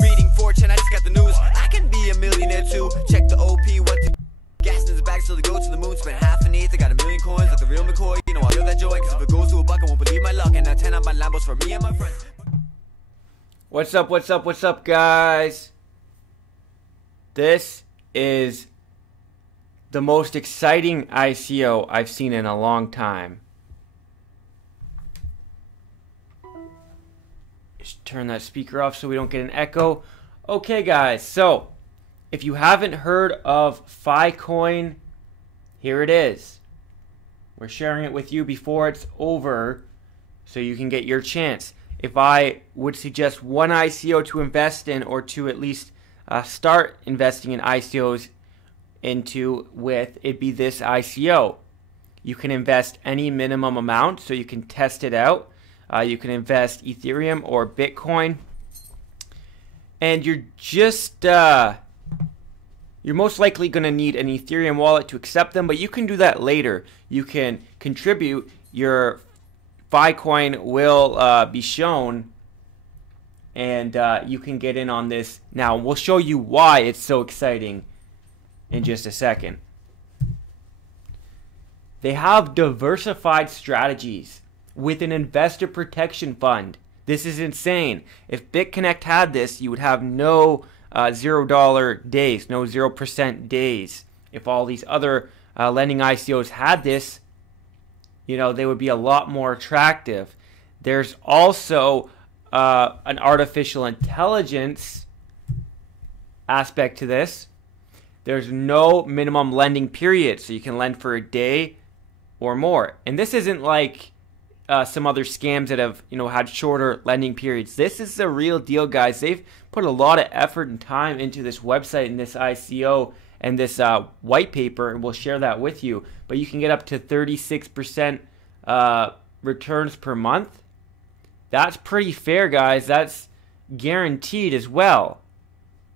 Reading fortune, I just got the news. I can be a millionaire too. Check the OP, what the gas in the bag, so they go to the moon. Spent half an eighth, I got a million coins like the real McCoy. You know I feel that joy, cause if it goes to a buck, I won't believe my luck. And now 10 on my Lambos for me and my friends. What's up, guys? This is the most exciting ICO I've seen in a long time. Just turn that speaker off so we don't get an echo. Okay, guys, so if you haven't heard of Ficoin, here it is. We're sharing it with you before it's over so you can get your chance. If I would suggest one ICO to invest in, or to at least start investing in ICOs it'd be this ICO. You can invest any minimum amount, so you can test it out. You can invest Ethereum or Bitcoin, and you're most likely going to need an Ethereum wallet to accept them, but you can do that later. You can contribute. Your Ficoin will be shown, and you can get in on this now. We'll show you why it's so exciting in just a second. They have diversified strategies with an investor protection fund. This is insane. If Bitconnect had this, you would have no $0 days, no 0% days. If all these other lending ICOs had this, you know, they would be a lot more attractive. There's also an artificial intelligence aspect to this. There's no minimum lending period, so you can lend for a day or more. And this isn't like some other scams that have, you know, had shorter lending periods. This is the real deal, guys. They've put a lot of effort and time into this website and this ICO and this white paper, and we'll share that with you. But you can get up to 36% returns per month. That's pretty fair, guys. That's guaranteed as well.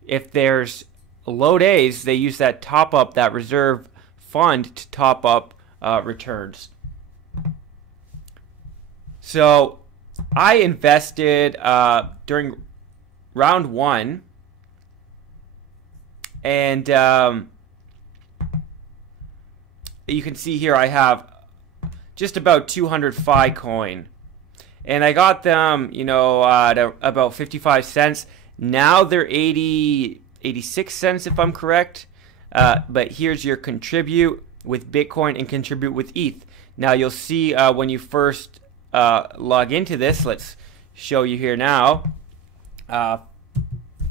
If there's low days, they use that top up, that reserve fund to top up returns. So I invested during round one, and you can see here I have just about 200 Ficoin, and I got them, you know, at about 55 cents. Now they're 86 cents if I'm correct. But here's your contribute with Bitcoin and contribute with ETH. Now you'll see when you first log into this, let's show you here now.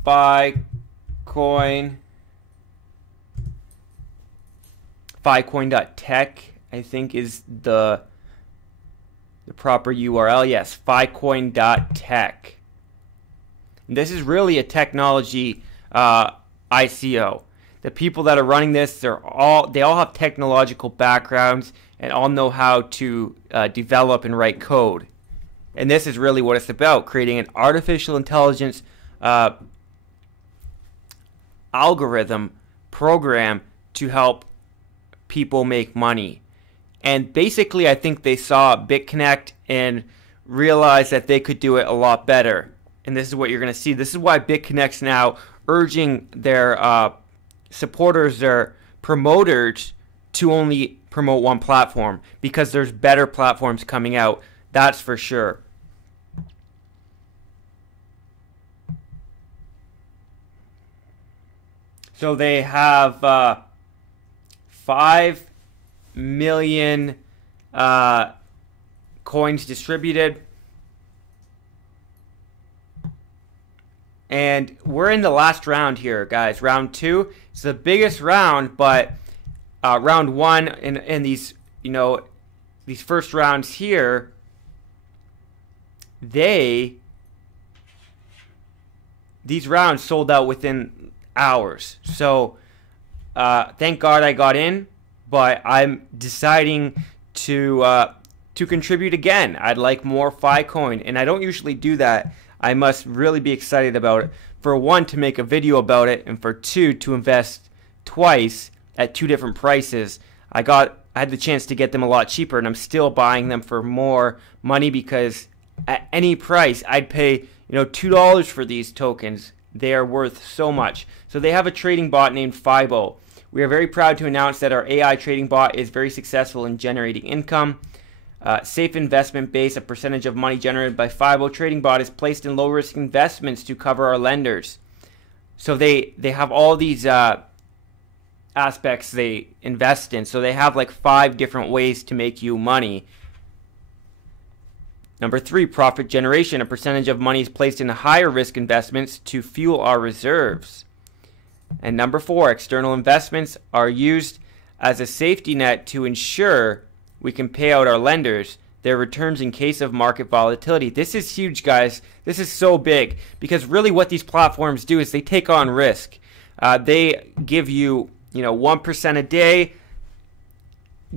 Ficoin.tech, I think, is the proper URL. Yes, Ficoin.tech. This is really a technology ICO. The people that are running this, they all have technological backgrounds and all know how to develop and write code. And this is really what it's about, creating an artificial intelligence algorithm program to help people make money. And basically, I think they saw Bitconnect and realized that they could do it a lot better. And this is what you're going to see. This is why Bitconnect's now urging their supporters, their promoters, to only promote one platform, because there's better platforms coming out. That's for sure. So they have 5 million coins distributed. And we're in the last round here, guys. Round 2. It's the biggest round, but round 1 and these, you know, these first rounds here, these rounds sold out within hours. So thank God I got in, but I'm deciding to contribute again. I'd like more Ficoin, and I don't usually do that. I must really be excited about it. For one, to make a video about it, and for two, to invest twice at two different prices. I had the chance to get them a lot cheaper, and I'm still buying them for more money because at any price I'd pay $2 for these tokens. They are worth so much. So they have a trading bot named Fibo. We are very proud to announce that our AI trading bot is very successful in generating income. Safe investment base, a percentage of money generated by Fibo trading bot is placed in low risk investments to cover our lenders. So they have all these aspects they invest in. So they have like 5 different ways to make you money. Number 3, profit generation. A percentage of money is placed in higher risk investments to fuel our reserves. And number 4, external investments are used as a safety net to ensure we can pay out our lenders their returns in case of market volatility. This is huge, guys. This is so big because really what these platforms do is they take on risk. They give you, 1% a day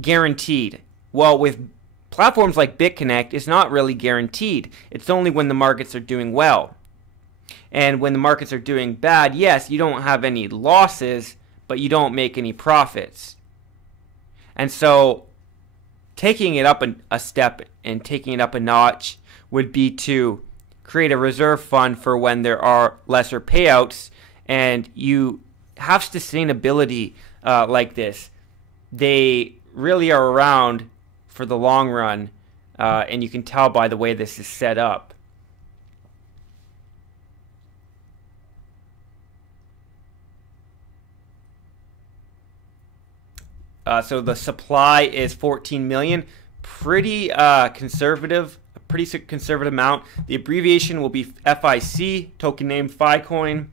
guaranteed. Well, with platforms like Bitconnect, it's not really guaranteed. It's only when the markets are doing well. And when the markets are doing bad, yes, you don't have any losses, but you don't make any profits. And so taking it up a step and taking it up a notch would be to create a reserve fund for when there are lesser payouts and you have sustainability like this. They really are around for the long run, and you can tell by the way this is set up. So the supply is 14 million, pretty conservative, a pretty conservative amount. The abbreviation will be FIC, token name Ficoin.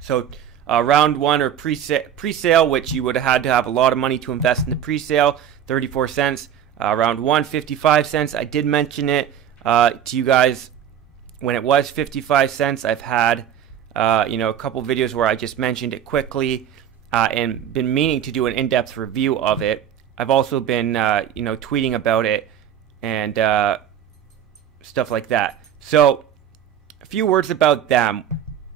So round 1 or pre-sale, which you would have had to have a lot of money to invest in the pre-sale, 34 cents. Round 1, 55 cents. I did mention it to you guys when it was 55 cents. I've had a couple videos where I just mentioned it quickly. And been meaning to do an in-depth review of it. I've also been, tweeting about it and stuff like that. So, a few words about them.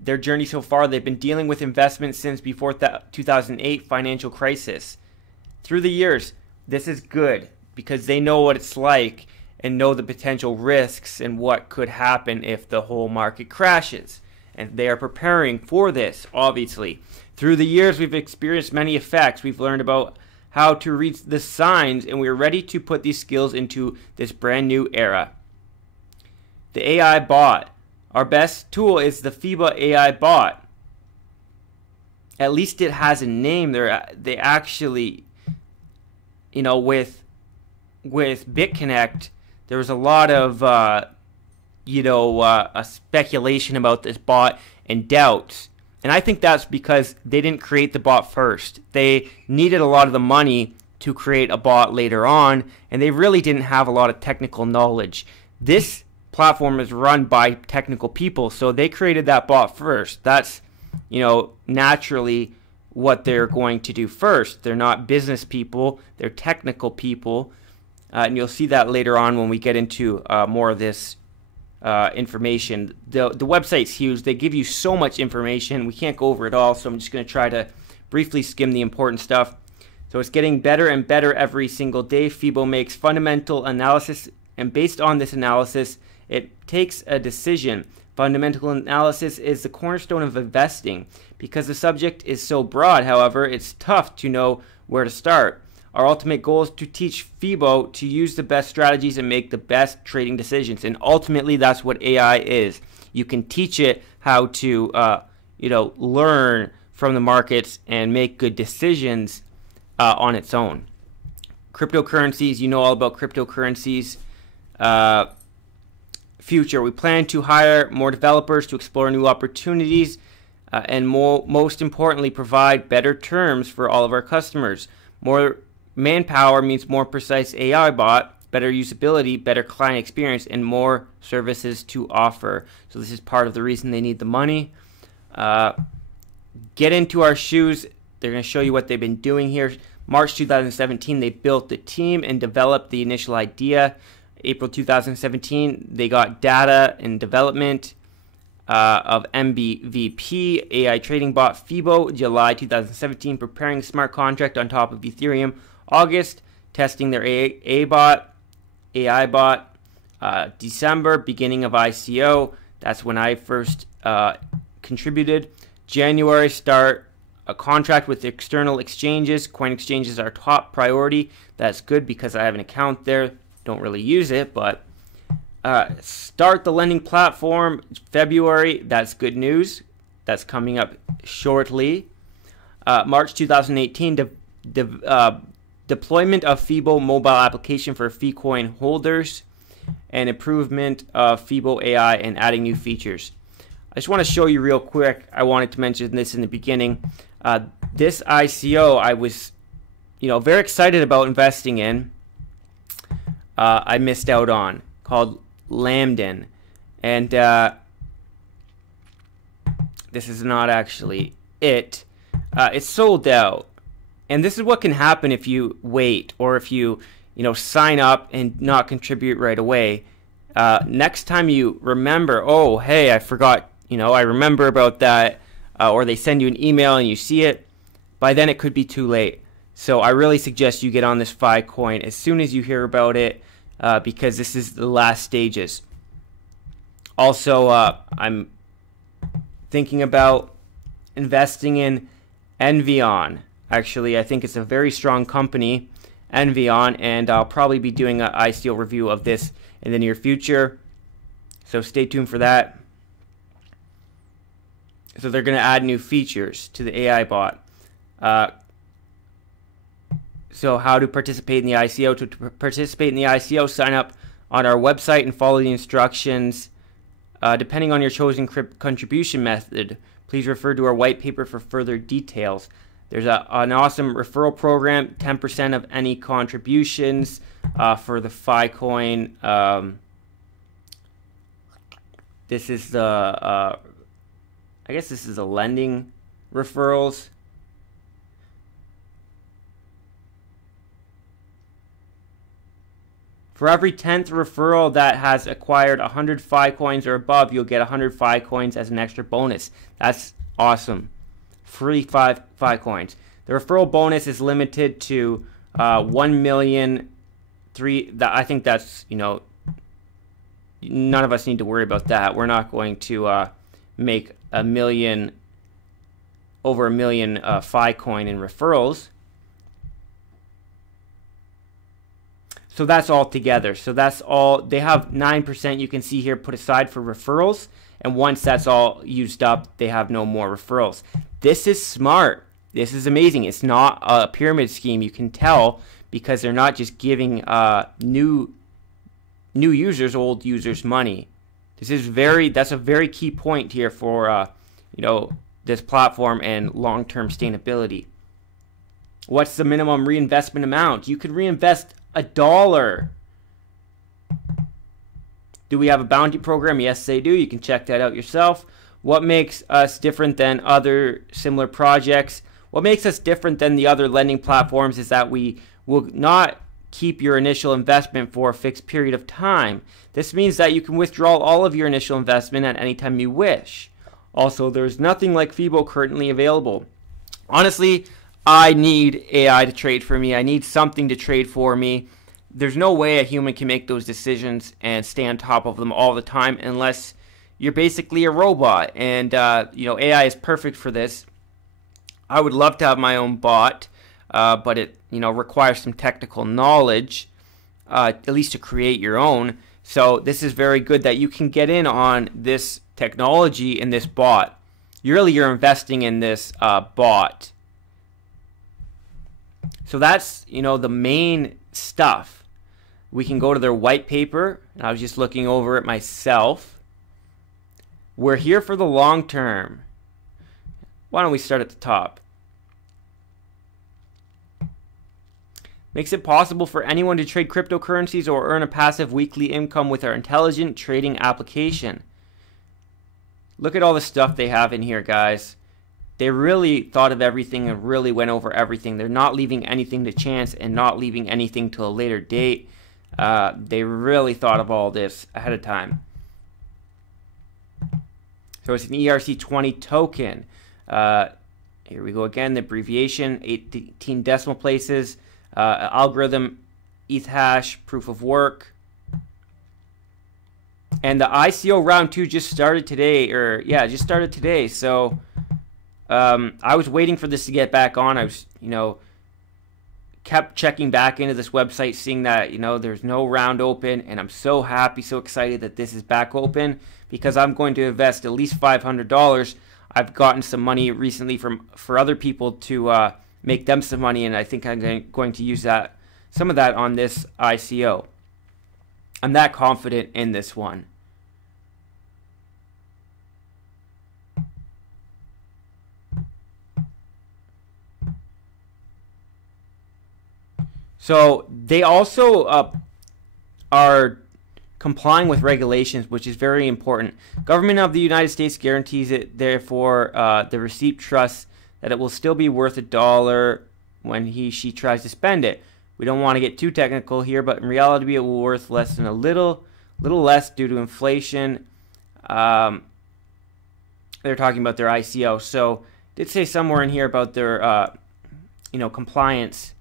Their journey so far, they've been dealing with investments since before 2008 financial crisis. Through the years, this is good because they know what it's like and know the potential risks and what could happen if the whole market crashes. And they are preparing for this, obviously. Through the years, we've experienced many effects. We've learned about how to read the signs, and we're ready to put these skills into this brand new era. The AI bot. Our best tool is the FIBA AI bot. At least it has a name. They actually, with Bitconnect, there was a lot of, a speculation about this bot and doubts. And I think that's because they didn't create the bot first. They needed a lot of the money to create a bot later on, and they really didn't have a lot of technical knowledge. This platform is run by technical people, so they created that bot first. That's, naturally what they're going to do first. They're not business people, they're technical people. And you'll see that later on when we get into more of this information. The website's huge. They give you so much information. We can't go over it all, so I'm just going to try to briefly skim the important stuff. So it's getting better and better every single day. Fibo makes fundamental analysis, and based on this analysis, it takes a decision. Fundamental analysis is the cornerstone of investing. Because the subject is so broad, however, it's tough to know where to start. Our ultimate goal is to teach Fibo to use the best strategies and make the best trading decisions. And ultimately, that's what AI is. You can teach it how to, learn from the markets and make good decisions on its own. Cryptocurrencies, you know all about cryptocurrencies. Future, we plan to hire more developers to explore new opportunities and most importantly, provide better terms for all of our customers. More manpower means more precise AI bot, better usability, better client experience, and more services to offer. So this is part of the reason they need the money. Get into our shoes. They're going to show you what they've been doing here. March 2017, they built the team and developed the initial idea. April 2017, they got data and development of MBVP, AI trading bot Fibo, July 2017, preparing smart contract on top of Ethereum, August, testing their AI bot, December, beginning of ICO, that's when I first contributed, January, start a contract with external exchanges, coin exchanges are top priority, that's good because I have an account there, don't really use it, but start the lending platform February. That's good news. That's coming up shortly. March 2018, deployment of Fibo mobile application for Ficoin holders and improvement of Fibo AI and adding new features. I just want to show you real quick. I wanted to mention this in the beginning. This ICO I was, very excited about investing in. I missed out on, called Lambden, and this is not actually it. It's sold out, and this is what can happen if you wait or if you sign up and not contribute right away. Next time you remember, oh hey, I forgot, I remember about that, or they send you an email and you see it, by then it could be too late. So I really suggest you get on this Ficoin as soon as you hear about it, because this is the last stages. Also, I'm thinking about investing in Envion. Actually, I think it's a very strong company, Envion, and I'll probably be doing an ICO review of this in the near future. So stay tuned for that. So they're going to add new features to the AI bot. So how to participate in the ICO. To participate in the ICO, sign up on our website and follow the instructions. Depending on your chosen contribution method, please refer to our white paper for further details. There's an awesome referral program, 10% of any contributions for the Ficoin. This is the, I guess this is the lending referrals. For every 10th referral that has acquired 100 Ficoins or above, you'll get 100 Ficoins as an extra bonus. That's awesome. Free 5 Ficoins. The referral bonus is limited to 1 million. I think that's, none of us need to worry about that. We're not going to make over a million Ficoin in referrals. So that's all together. So that's all. They have 9%, you can see here, put aside for referrals. And once that's all used up, they have no more referrals. This is smart. This is amazing. It's not a pyramid scheme. You can tell because they're not just giving new users, old users money. This is that's a very key point here for this platform and long-term sustainability. What's the minimum reinvestment amount? You could reinvest $1. Do we have a bounty program? Yes, they do. You can check that out yourself. What makes us different than other similar projects? What makes us different than the other lending platforms is that we will not keep your initial investment for a fixed period of time. This means that you can withdraw all of your initial investment at any time you wish. Also, there's nothing like Fibo currently available. Honestly, I need AI to trade for me. I need something to trade for me. There's no way a human can make those decisions and stay on top of them all the time unless you're basically a robot. And, AI is perfect for this. I would love to have my own bot, but it, requires some technical knowledge, at least to create your own. So this is very good that you can get in on this technology in this bot. You're investing in this bot. So that's, the main stuff. We can go to their white paper. I was just looking over it myself. We're here for the long term. Why don't we start at the top? Makes it possible for anyone to trade cryptocurrencies or earn a passive weekly income with our intelligent trading application. Look at all the stuff they have in here, guys. They really thought of everything and really went over everything. They're not leaving anything to chance and not leaving anything to a later date. They really thought of all this ahead of time. So it's an ERC20 token. Here we go again, the abbreviation, 18 decimal places, algorithm, ETH hash, proof of work. And the ICO round 2 just started today, just started today. So I was waiting for this to get back on. I was, kept checking back into this website, seeing that, there's no round open, and I'm so happy, so excited that this is back open, because I'm going to invest at least $500. I've gotten some money recently for other people to make them some money, and I think I'm going to use some of that on this ICO. I'm that confident in this one. So they also are complying with regulations, which is very important. Government of the United States guarantees it. Therefore, the receipt trusts that it will still be worth $1 when she tries to spend it. We don't want to get too technical here, but in reality, it will be worth less than a little less due to inflation. They're talking about their ICO. So, did say somewhere in here about their, compliance.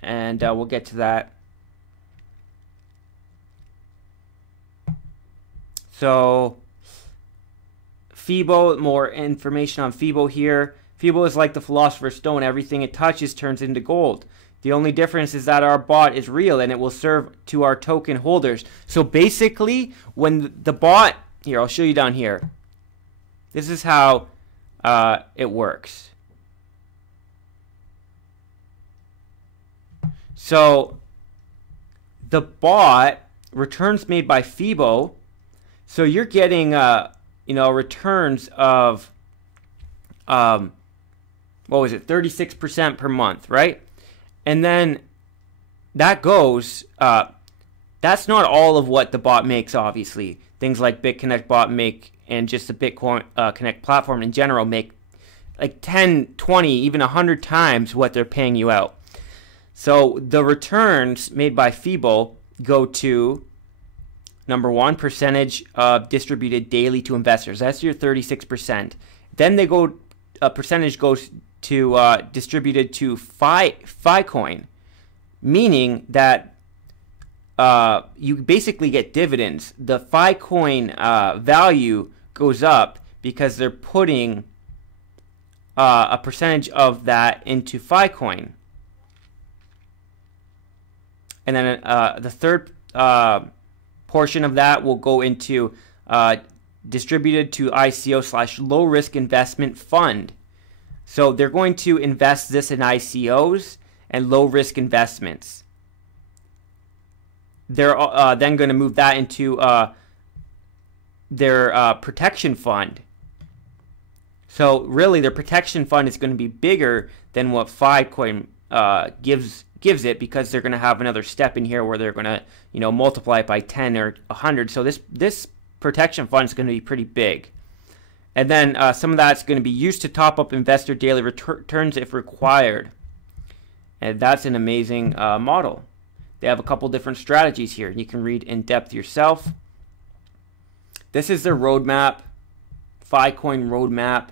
And we'll get to that. So, Fibo, more information on Fibo here. Fibo is like the Philosopher's Stone. Everything it touches turns into gold. The only difference is that our bot is real and it will serve to our token holders. So basically, when the bot, here, I'll show you down here. This is how it works. So the bot returns made by Fibo. So you're getting, returns of, 36% per month, right? And then that goes, that's not all of what the bot makes, obviously. Things like Bitconnect bot make, and just the Bitcoin Connect platform in general make like 10, 20, even 100 times what they're paying you out. So the returns made by Fibo go to, number one, percentage distributed daily to investors. That's your 36%. Then they go, a percentage goes to distributed to Ficoin, meaning that you basically get dividends. The Ficoin value goes up because they're putting a percentage of that into Ficoin. And then the third portion of that will go into distributed to ICO / low risk investment fund. So they're going to invest this in ICOs and low risk investments. They're then going to move that into their protection fund. So really, their protection fund is going to be bigger than what Ficoin gives it, because they're going to have another step in here where they're going to multiply it by 10 or 100. So this protection fund is going to be pretty big. And then some of that's going to be used to top up investor daily returns if required. And that's an amazing model. They have a couple different strategies here. You can read in depth yourself. This is their roadmap, Ficoin roadmap.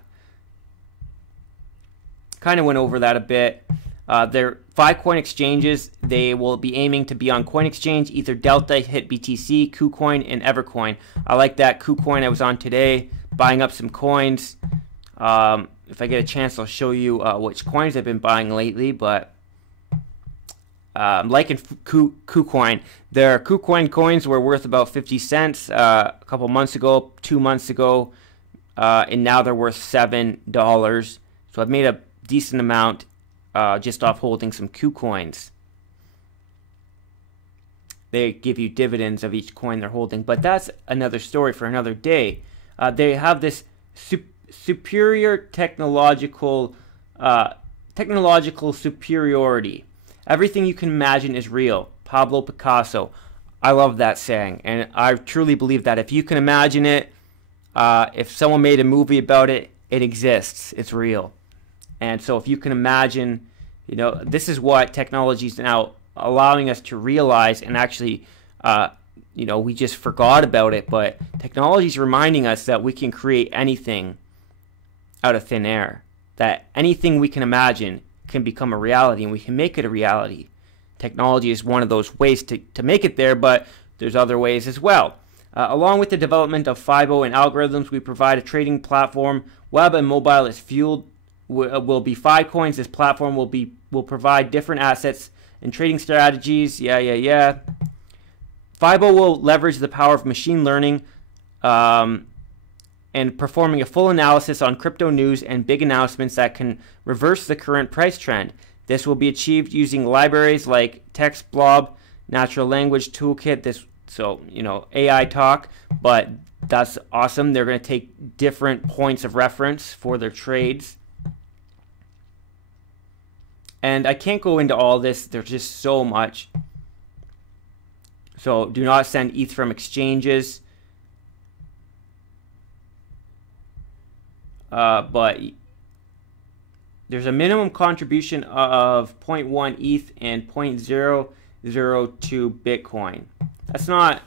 Kind of went over that a bit. Their Ficoin exchanges, they will be aiming to be on Coin Exchange, either Delta, HitBTC, KuCoin, and Evercoin. I like that KuCoin I was on today, buying up some coins. If I get a chance, I'll show you which coins I've been buying lately, but I'm liking KuCoin. Their KuCoin coins were worth about 50 cents a couple months ago, 2 months ago, and now they're worth $7. So I've made a decent amount just off holding some KuCoins. They give you dividends of each coin they're holding, but that's another story for another day. They have this superior technological superiority. Everything you can imagine is real. Pablo Picasso. I love that saying, and I truly believe that if you can imagine it, if someone made a movie about it, it exists. It's real. And so if you can imagine, this is what technology is now allowing us to realize, and actually, you know, we just forgot about it, but technology is reminding us that we can create anything out of thin air, that anything we can imagine can become a reality, and we can make it a reality. Technology is one of those ways to make it there, but there's other ways as well. Along with the development of FIBO and algorithms, we provide a trading platform. Web and mobile is fueled will be Ficoins. This platform will provide different assets and trading strategies. Yeah. FIBO will leverage the power of machine learning and performing a full analysis on crypto news and big announcements that can reverse the current price trend. This will be achieved using libraries like TextBlob, Natural Language Toolkit, so, you know, AI talk, but that's awesome. They're going to take different points of reference for their trades. And I can't go into all this. There's just so much. So do not send ETH from exchanges. But there's a minimum contribution of 0.1 ETH and 0.002 Bitcoin. It's not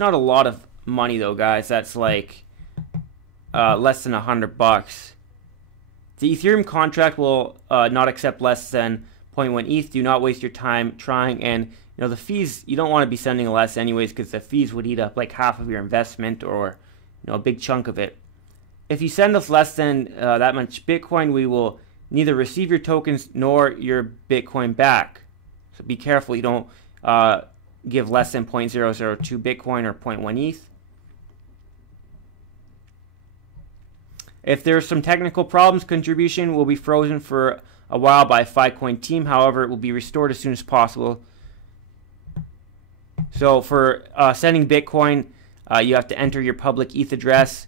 a lot of money though, guys. That's like less than $100. The Ethereum contract will not accept less than 0.1 ETH. Do not waste your time trying. And you know, the fees, you don't want to be sending less anyways, because the fees would eat up like half of your investment, or you know, a big chunk of it. If you send us less than that much Bitcoin, we will neither receive your tokens nor your Bitcoin back. So be careful you don't give less than 0.002 Bitcoin or 0.1 ETH. If there's some technical problems, contribution will be frozen for a while by Ficoin team. However, it will be restored as soon as possible. So for sending Bitcoin, you have to enter your public ETH address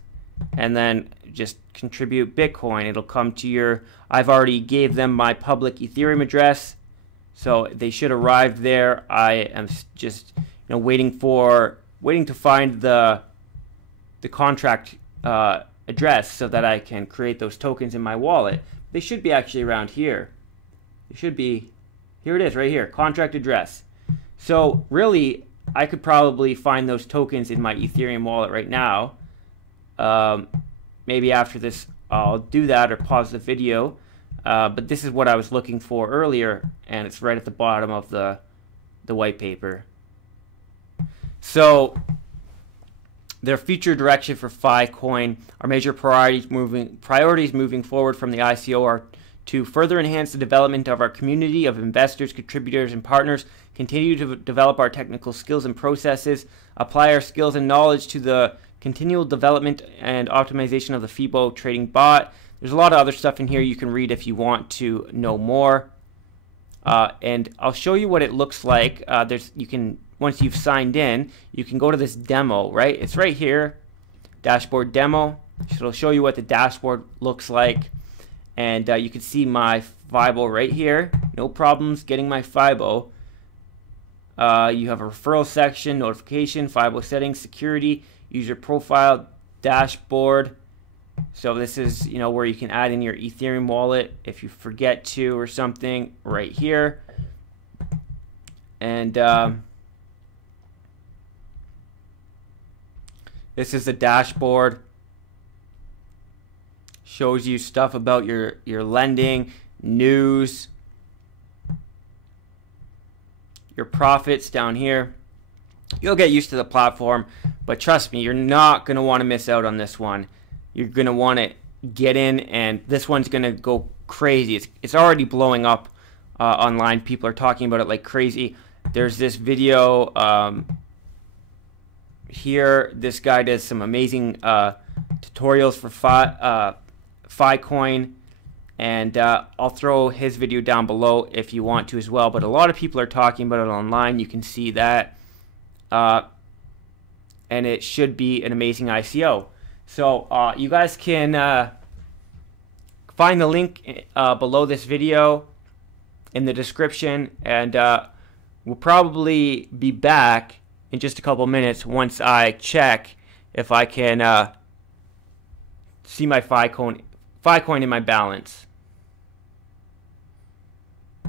and then just contribute Bitcoin. It'll come to your, I've already gave them my public Ethereum address, so they should arrive there. I am just, you know, waiting to find the contract address so that I can create those tokens in my wallet. They should be actually around here. It should be, here it is right here, contract address. So really, I could probably find those tokens in my Ethereum wallet right now. Maybe after this I'll do that or pause the video. But this is what I was looking for earlier, and it's right at the bottom of the white paper. So their future direction for Ficoin, our major priorities moving forward from the ICO are to further enhance the development of our community of investors, contributors, and partners, continue to develop our technical skills and processes, apply our skills and knowledge to the continual development and optimization of the FIBO trading bot. There's a lot of other stuff in here you can read if you want to know more. And I'll show you what it looks like. Once you've signed in, you can go to this demo, right? It's right here, dashboard demo. So it'll show you what the dashboard looks like. And you can see my FIBO right here. No problems getting my FIBO. You have a referral section, notification, FIBO settings, security, user profile, dashboard. So this is, you know, where you can add in your Ethereum wallet if you forget to or something, right here. And this is the dashboard. Shows you stuff about your lending, news, your profits down here. You'll get used to the platform, but trust me, you're not going to want to miss out on this one. You're going to want to get in, and this one's going to go crazy. It's already blowing up online. People are talking about it like crazy. There's this video here. This guy does some amazing tutorials for Ficoin, and I'll throw his video down below if you want to as well. But a lot of people are talking about it online. You can see that. And it should be an amazing ICO. So you guys can find the link below this video in the description, and we'll probably be back in just a couple minutes once I check if I can see my Ficoin in my balance.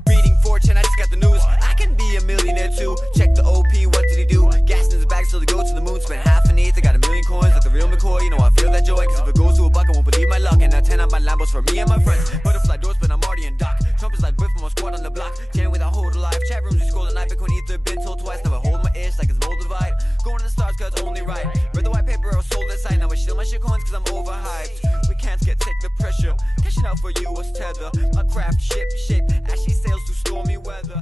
Reading fortune, I just got the news. I can can be a millionaire too. Check the OP, what did he do? Gas in his bag so they go to the moon. Spent half an eighth, I got a million coins like the real McCoy. You know I feel that joy, cause if it goes to a buck I won't believe my luck. And now 10 on my Lambos for me and my friends. Butterfly doors, but I'm already in dock. Trump is like whip from a squad on the block. Can't wait, I hold alive. Chat rooms we scroll at night. Bitcoin ether, been told twice. Never hold my ish like it's Moldavite. Going to the stars cause it's only right. Read the white paper, I was sold that side. Now I shield my shit coins cause I'm overhyped. We can't take the pressure. Cashing out for you was tether. My craft ship shape. Ashy sails through stormy weather.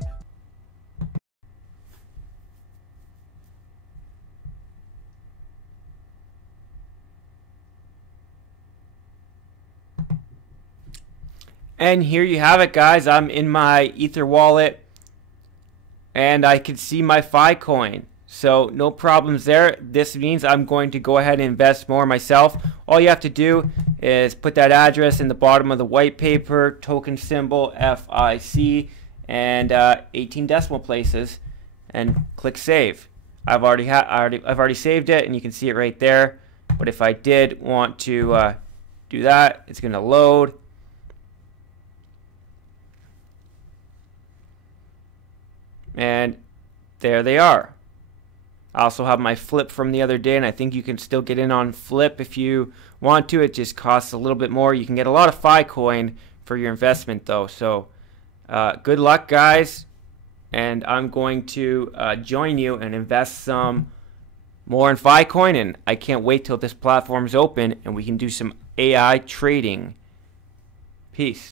And here you have it, guys. I'm in my Ether wallet and I can see my Ficoin. So no problems there. This means I'm going to go ahead and invest more myself. All you have to do is put that address in the bottom of the white paper, token symbol FIC, and 18 decimal places, and click save. I've already saved it, and you can see it right there. But if I did want to do that, it's going to load. And there they are. I also have my flip from the other day, and I think you can still get in on flip if you want to. It just costs a little bit more. You can get a lot of Ficoin for your investment though. So good luck, guys. And I'm going to join you and invest some more in Ficoin. And I can't wait till this platform is open and we can do some AI trading. Peace.